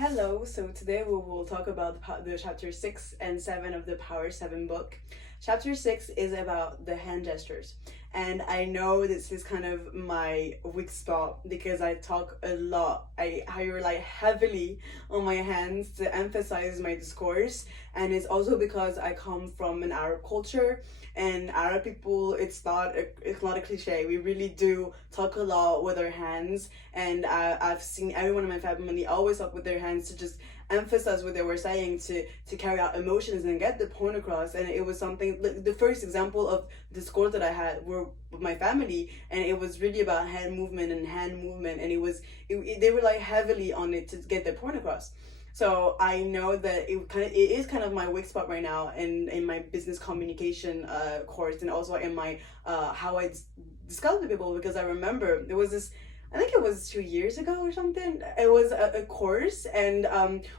Hello, so today we will talk about the chapter 6 and 7 of the Power 7 book. Chapter 6 is about the hand gestures. And I know this is kind of my weak spot because I talk a lot. I rely heavily on my hands to emphasize my discourse. And it's also because I come from an Arab culture, and Arab people, it's not a cliche. We really do talk a lot with our hands, and I've seen everyone in my family always talk with their hands to just emphasize what they were saying, to carry out emotions and get the point across. And it was something like the first example of discourse that I had were with my family, and it was really about hand movement, and they rely heavily on it to get their point across. So I know that it is kind of my weak spot right now in my business communication course, and also in my how I discuss with people, because I remember there was this, I think it was 2 years ago or something. It was a course, and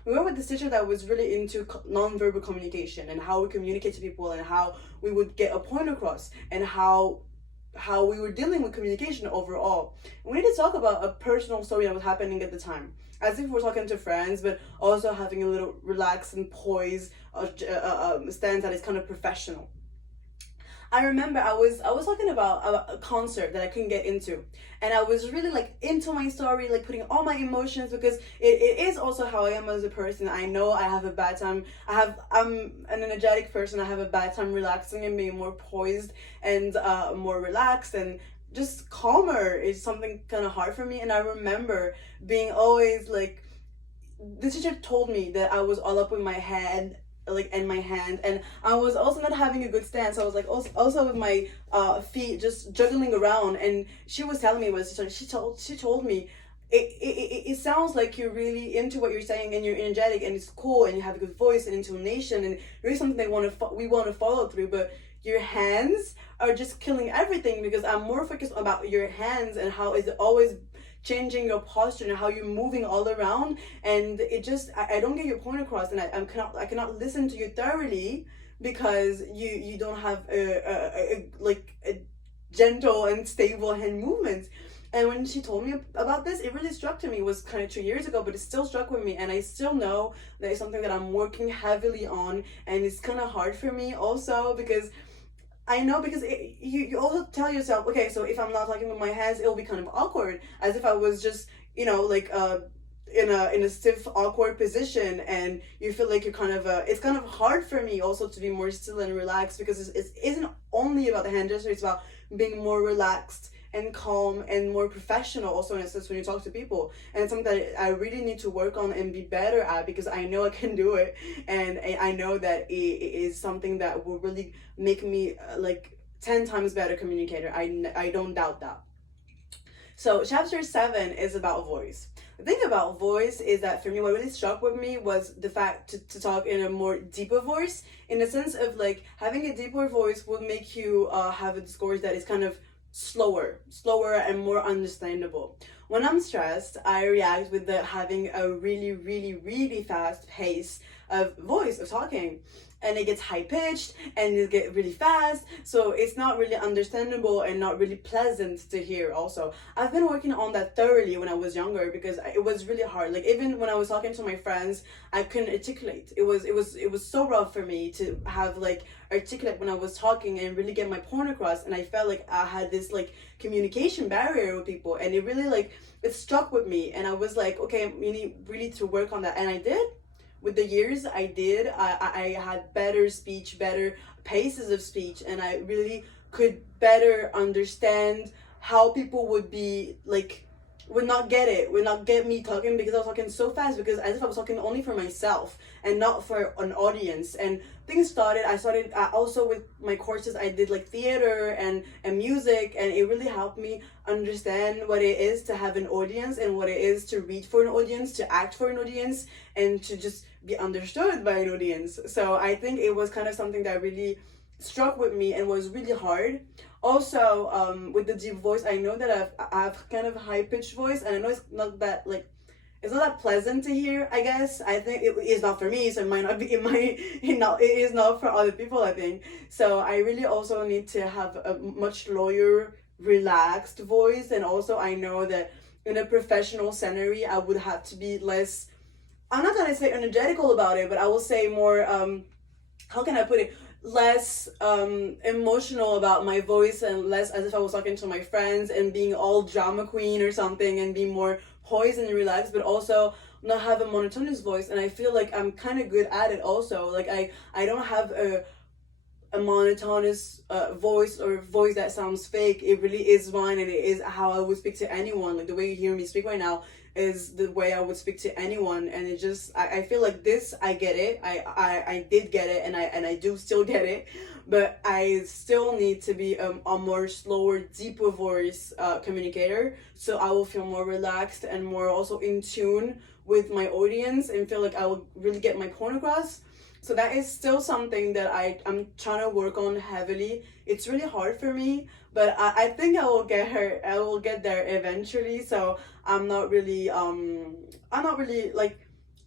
we went with this teacher that was really into nonverbal communication and how we communicate to people and how we would get a point across, and how we were dealing with communication overall. And we need to talk about a personal story that was happening at the time, as if we're talking to friends, but also having a little relaxed and poised stance that is kind of professional. I remember I was talking about a concert that I couldn't get into, and I was really like into my story, like putting all my emotions, because it is also how I am as a person. I know I have a bad time. I'm an energetic person. I have a bad time relaxing and being more poised and more relaxed and just calmer is something kind of hard for me. And I remember being always like, the teacher told me that I was all up in my head, like in my hand, and I was also not having a good stance. I was like also with my feet just juggling around, and she was telling me she told me it sounds like you're really into what you're saying, and you're energetic, and it's cool, and you have a good voice and intonation, and really something we want to follow through, but your hands are just killing everything, because I'm more focused about your hands and how is it always changing your posture and how you're moving all around, and it just I don't get your point across, and I cannot listen to you thoroughly because you don't have a gentle and stable hand movements. And when she told me about this, it really struck to me. It was kind of 2 years ago, but it still struck with me, and I still know that it's something that I'm working heavily on, and it's kind of hard for me also, because I know, because you also tell yourself, okay, so if I'm not talking with my hands, it'll be kind of awkward, as if I was just, like in a stiff, awkward position, and you feel like you're kind of it's kind of hard for me also to be more still and relaxed, because it isn't only about the hand gesture, it's about being more relaxed and calm and more professional also, in a sense, when you talk to people. And it's something that I really need to work on and be better at, because I know I can do it, and I know that it is something that will really make me like 10 times better communicator. I don't doubt that. So chapter 7 is about voice. The thing about voice is that for me, what really struck with me was the fact to talk in a more deeper voice, in the sense of like having a deeper voice will make you have a discourse that is kind of slower and more understandable. When I'm stressed, I react with having a really, really, really fast pace of voice, of talking, and it gets high pitched and it gets really fast, so it's not really understandable and not really pleasant to hear. Also, I've been working on that thoroughly when I was younger, because it was really hard. Like, even when I was talking to my friends, I couldn't articulate. It was so rough for me to have like articulate when I was talking and really get my point across, and I felt like I had this like communication barrier with people, and it really like it stuck with me, and I was like, okay, you need really to work on that, and I did. With the years, I had better speech, better paces of speech, and I really could better understand how people would not get it, would not get me talking, because I was talking so fast, because as if I was talking only for myself and not for an audience. And I started also with my courses, I did like theater and music, and it really helped me understand what it is to have an audience, and what it is to read for an audience, to act for an audience, and to just be understood by an audience. So I think it was kind of something that really struck with me and was really hard. Also, with the deep voice, I know that I have kind of high pitched voice, and I know it's not that pleasant to hear. I guess I think it is not for me, so it might not be. It is not for other people, I think. So I really also need to have a much lower, relaxed voice, and also I know that in a professional scenery, I would have to be less I'm not gonna say energetical about it, but I will say more how can I put it, less emotional about my voice, and less as if I was talking to my friends and being all drama queen or something, and being more poised and relaxed, but also not have a monotonous voice. And I feel like I'm kind of good at it also. Like I don't have a monotonous voice, or voice that sounds fake. It really is mine, and it is how I would speak to anyone. Like the way you hear me speak right now is the way I would speak to anyone. And it just I feel like this, I get it. I did get it, and I do still get it, but I still need to be a more slower, deeper voice communicator, so I will feel more relaxed and more also in tune with my audience, and feel like I will really get my point across. So that is still something that I'm trying to work on heavily. It's really hard for me, but I think I will get there eventually. So I'm not really like,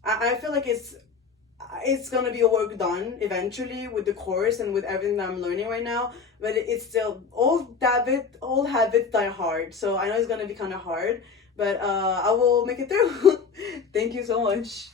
I feel like it's gonna be a work done eventually with the course and with everything that I'm learning right now. But it's still old habits die hard. So I know it's gonna be kind of hard, but I will make it through. Thank you so much.